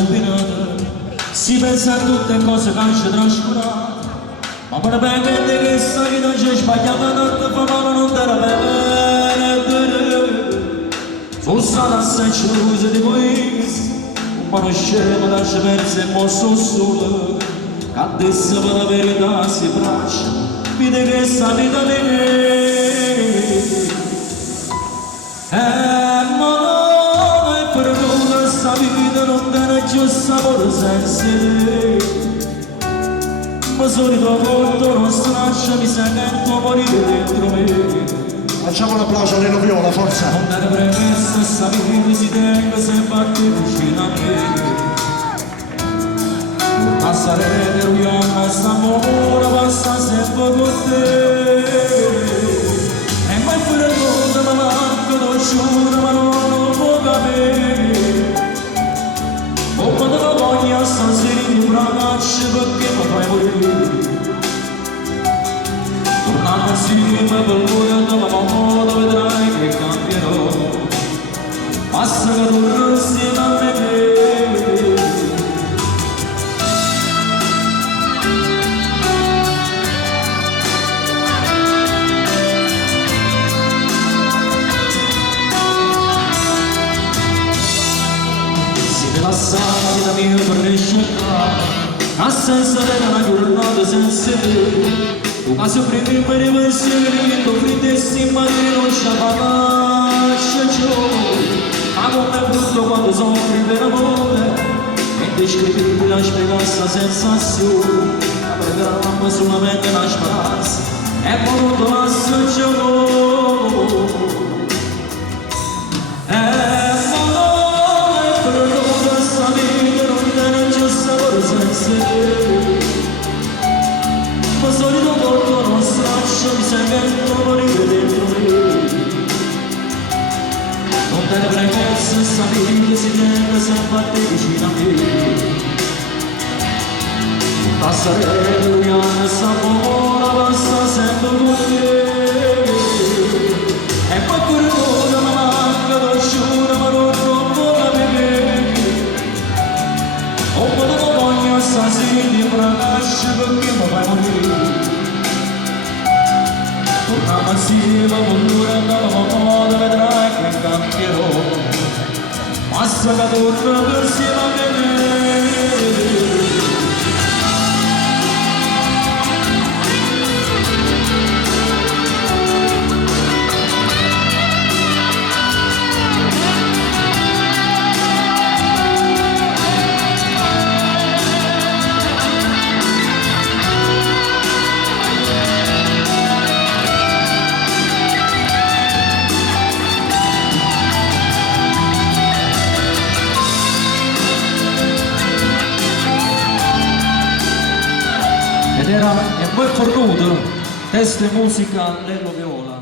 combinata, si pensa a tutte cose che ci trascurate, ma per bene che sta vita c'è sbagliata tanto fa male non te la perdere. Sono stato assai celoso di voi, ma non scemo da ci perse e mo sono solo, che adesso per la verità si braccia, vede che sta vita di me. Questa vita non tiene più sapore senza te, ma solito volto non straccia, mi sento morire dentro me. Facciamo un applauso a Leno Viola, forza! Non te ne premessa, sta vita si tenga sempre a te vicino a me. Passare ruiona, sta amore passa sempre con te. E mai pure tu mi manca, lo giuro, ma non lo può capire. O quando la voglia stasera di una caccia perché mi fai morire. Tornando assieme per lui andava a modo vedrai che cambierò. Basta che tu resti a me. Passati da mio per ricercare, a senza una giornata senza te. Tu ma sopprimi per i pensieri, tu fridessi in mare non ci faccia ciò. Ma come è brutto quando soffri per amore, è indescrivibile la spiegare questa sensazione. Ma pregavamo solamente una speranza, è voluto l'assaggiare. Ma solito volto non straccio, mi sento morire dentro me. Non te ne pregazza, sta vita si tenga sempre a te vicino a me. Passare l'unione, sta buona, passa sempre con te. E poi pure cosa mi manca, lo giuro, ma non può capire. O quando la voglia stasera di una caccia perché mi fai morire. Torniamo assieme con lui andavamo a moda, vedrai che cambierò. Basta che torna per insieme a me. Ed era e poi fornuto, testo e musica Leno Viola.